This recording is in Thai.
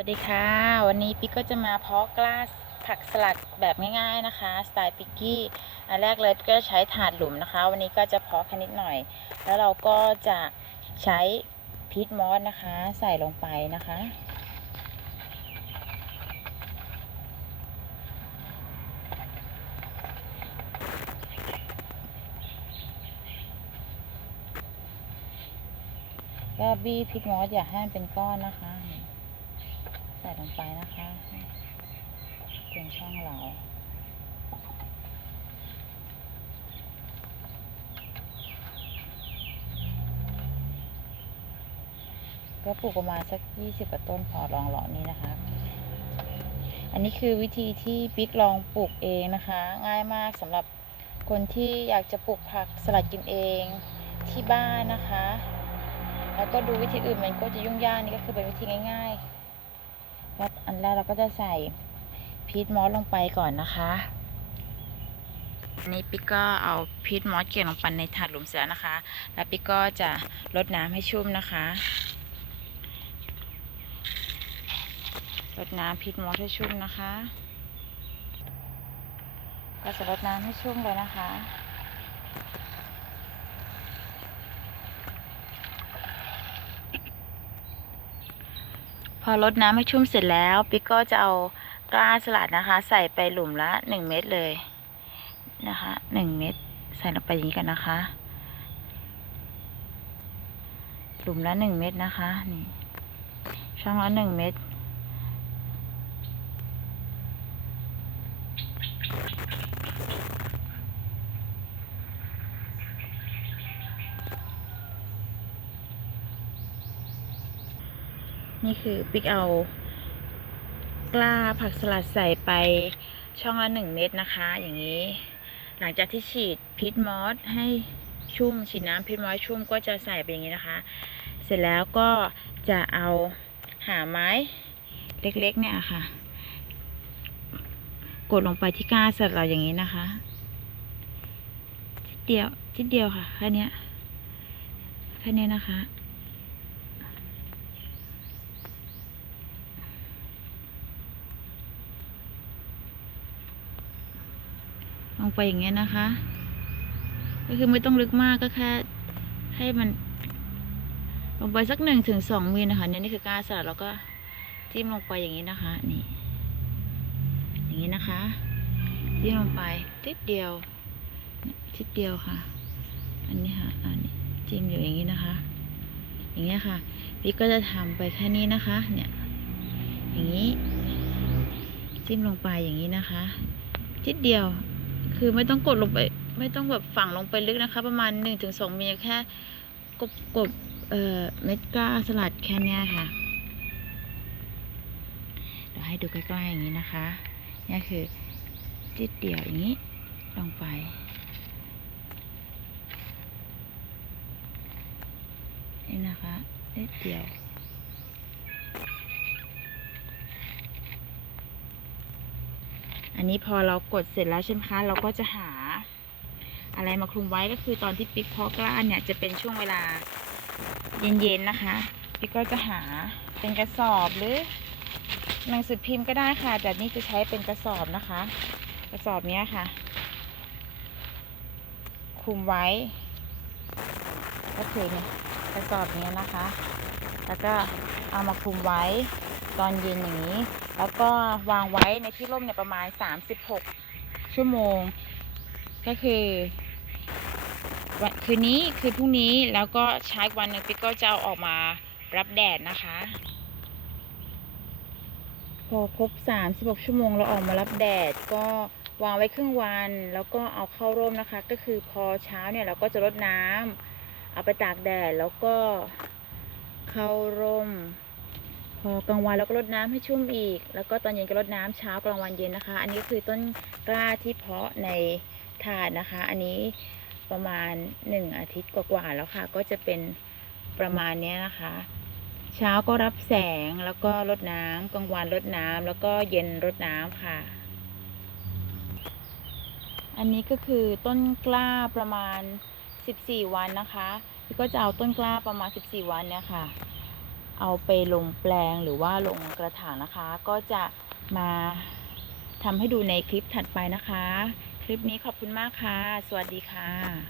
วัสดีค่ะ วันนี้ปิ๊กก็จะมาเพาะกล้าผักสลัดแบบง่ายๆนะคะ สไตล์ปิกกี้อันแรกเลยก็ใช้ถาดหลุมนะคะ วันนี้ก็จะเพาะแค่นิดหน่อย แล้วเราก็จะใช้พีทมอสนะคะ ใส่ลงไปนะคะก็บี้พริกมอสอย่าให้มันเป็นก้อนนะคะ ส่ลงไปนะคะเป็นช่องเราก็ปลูกประมาณสักยี่สิบกว่าต้นพอลองหล่อนี้นะคะ อันนี้คือวิธีที่ปิ๊กลองปลูกเองนะคะ ง่ายมากสำหรับคนที่อยากจะปลูกผักสลัดกินเองที่บ้านนะคะ แล้วก็ดูวิธีอื่นมันก็จะยุ่งยากนี่ก็คือเป็นวิธีง่าย ๆ แล้วอันแรกเราก็จะใส่พีทมอสลงไปก่อนนะคะนี้ปิ๊กก็เอาพีทมอสเกี่ยวลงไปในถาดหลุมเสือนะคะ แล้วปิ๊กก็จะรดน้ำให้ชุ่มนะคะรดน้ำพีทมอสให้ชุ่มนะคะ ก็จะรดน้ำให้ชุ่มเลยนะคะ พอรดน้ำให้ชุ่มเสร็จแล้วปิ๊กก็จะเอากล้าสลัดนะคะ ใส่ไปหลุมละหนึ่งเม็ดเลยนะคะหนึ่งเม็ดใส่ลงไปอย่างนี้กันนะคะ หลุมละหนึ่งเม็ดนะคะนี่ช่องละหนึ่งเม็ด นี่คือปิ๊กเอากล้าผักสลัดใส่ไปช่องละหนึ่งเม็ดนะคะ อย่างนี้ หลังจากที่ฉีดพิษมอสให้ชุ่มฉีดน้ำพิษมอสชุ่มก็จะใส่ไปอย่างนี้นะคะ เสร็จแล้วก็จะเอาหาไม้เล็กๆ เนี่ยค่ะ กดลงไปที่ก้าสลัดเราอย่างนี้นะคะทิดเดียวทิดเดียวค่ะแค่เนี้ยแค่เนี้ยนะคะ ลงไปอย่างเงี้ยนะคะ ก็คือไม่ต้องลึกมากก็แค่ให้มัน ลงไปสักหนึ่งถึงสองมิลนะคะเนี่ยนี่คือก้าสลัดแล้วก็จิ้มลงไปอย่างนี้นะคะ นี่ อย่างนี้นะคะ จิ้มลงไปทิดเดียวทิดเดียวค่ะ อันนี้ค่ะ อันนี้จิ้มอยู่อย่างนี้นะคะ อย่างเงี้ยค่ะพี่ก็จะทำไปแค่นี้นะคะ เนี่ย อย่างนี้ จิ้มลงไปอย่างนี้นะคะ ทิดเดียว คือไม่ต้องกดลงไป ไม่ต้องแบบฝังลงไปลึกนะคะ ประมาณหนึ่งถึงสองมิลแค่กบกบเอ่อเม็ดกล้าสลัดแค่นี้ค่ะเดี๋ยวให้ดูใกล้ๆอย่างนี้นะคะนี่คือจิดเดียวอย่างนี้ลงไปนี่นะคะนิดเดียว อันนี้พอเรากดเสร็จแล้วใช่ไหมคะ เราก็จะหาอะไรมาคลุมไว้ก็คือตอนที่ปิ๊กเพาะกล้าเนี่ยจะเป็นช่วงเวลาเย็นๆนะคะปิ๊กก็จะหาเป็นกระสอบหรือหนังสือพิมพ์ก็ได้ค่ะ แต่นี่จะใช้เป็นกระสอบนะคะ กระสอบเนี้ยค่ะคลุมไว้ ก็คือเนี่ยกระสอบเนี้ยนะคะ แล้วก็เอามาคลุมไว้ ตอนเย็นอย่างนี้ แล้วก็วางไว้ในที่ร่มเนี่ยประมาณ 36 ชั่วโมง ก็คือคืนนี้คือพรุ่งนี้แล้วก็ใช้วันหนึ่งปิ๊กก็จะเอาออกมารับแดดนะคะ พอครบ 36 ชั่วโมงเราออกมารับแดดก็วางไว้ครึ่งวันแล้วก็เอาเข้าร่มนะคะ ก็คือพอเช้าเนี่ยเราก็จะรดน้ำเอาไปตากแดดแล้วก็เข้าร่ม พอกลางวันเราก็รดน้ำให้ชุ่มอีก แล้วก็ตอนเย็นก็รดน้ำเช้ากลางวันเย็นนะคะ อันนี้คือต้นกล้าที่เพาะในถาดนะคะ อันนี้ประมาณหนึ่งอาทิตย์กว่าๆแล้วค่ะ ก็จะเป็นประมาณนี้นะคะ เช้าก็รับแสงแล้วก็รดน้ำกลางวันรดน้ำแล้วก็เย็นรดน้ำค่ะ อันนี้ก็คือต้นกล้าประมาณ 14 วันนะคะก็จะเอาต้นกล้าประมาณ 14 วันเนี่ยค่ะ เอาไปลงแปลงหรือว่าลงกระถางนะคะ ก็จะมาทำให้ดูในคลิปถัดไปนะคะ คลิปนี้ขอบคุณมากค่ะ สวัสดีค่ะ